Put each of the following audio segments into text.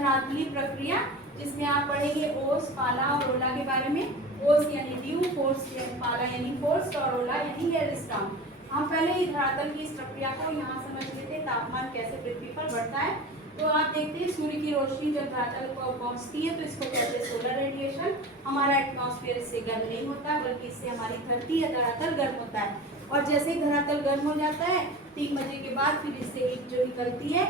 धरातली प्रक्रिया, जिसमें आप पढ़ेंगे ओस, पाला और ओला के बारे में। ओस यानी ड्यू, फोर्स पाला यानी फोर्स और ओला यानी एयर स्टार्म। हम पहले ही धरातल की इस प्रक्रिया को यहाँ समझ लेते हैं, तापमान कैसे पृथ्वी पर बढ़ता है। तो आप देखते हैं सूर्य की रोशनी जब धरातल को पहुँचती है तो इसको कहते हैं सोलर रेडिएशन। हमारा एटमॉस्फेयर इससे गर्म नहीं होता, बल्कि इससे हमारी धरती या धरातल गर्म होता है। और जैसे ही धरातल गर्म हो जाता है 3 बजे के बाद फिर इससे हीट जो निकलती है,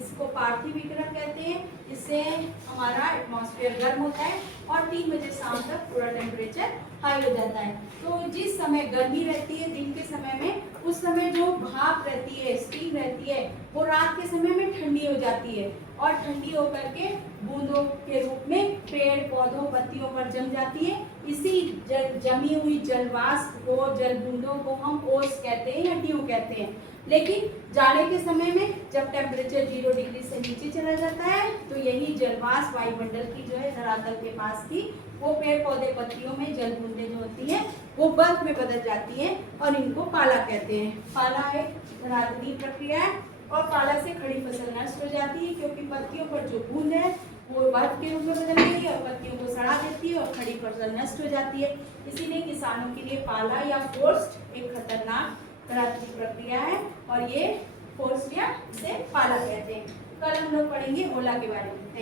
इसको पार्थिव विकिरण कहते हैं। इससे हमारा एटमॉस्फेयर गर्म होता है और 3 बजे शाम तक पूरा टेम्परेचर हाई हो जाता है। तो जिस समय गर्मी रहती है दिन के समय में, उस समय जो भाप रहती है, स्टीम रहती है, वो रात के समय में ठंडी हो जाती है और ठंडी होकर के बूंदों के रूप में पेड़ पौधों पत्तियों पर जम जाती है। इसी जमी हुई जलवाष्प को, जल बूंदों को हम ओस कहते हैं या ड्यू कहते हैं। लेकिन जाड़े के समय में जब टेम्परेचर 0 डिग्री से नीचे चला जाता है तो यही जलवाष्प वायुमंडल की जो है धरातल के पास की, वो पेड़ पौधे पत्तियों में जल बूंदें जो होती हैं वो बर्फ में बदल जाती हैं और इनको पाला कहते हैं। पाला एक धरातलीय प्रक्रिया है और पाला से खड़ी फसल नष्ट हो जाती है, क्योंकि पत्तियों पर जो बूंद है वो बर्फ के रूप में बदल गई है और पत्तियों को सड़ा देती है और खड़ी फसल नष्ट हो जाती है। इसीलिए किसानों के लिए पाला या फोर्स्ड एक खतरनाक धरातलीय प्रक्रिया है और ये फोर्स्ड या इसे पाला कहते हैं। कल हम लोग पढ़ेंगे ओला के बारे में।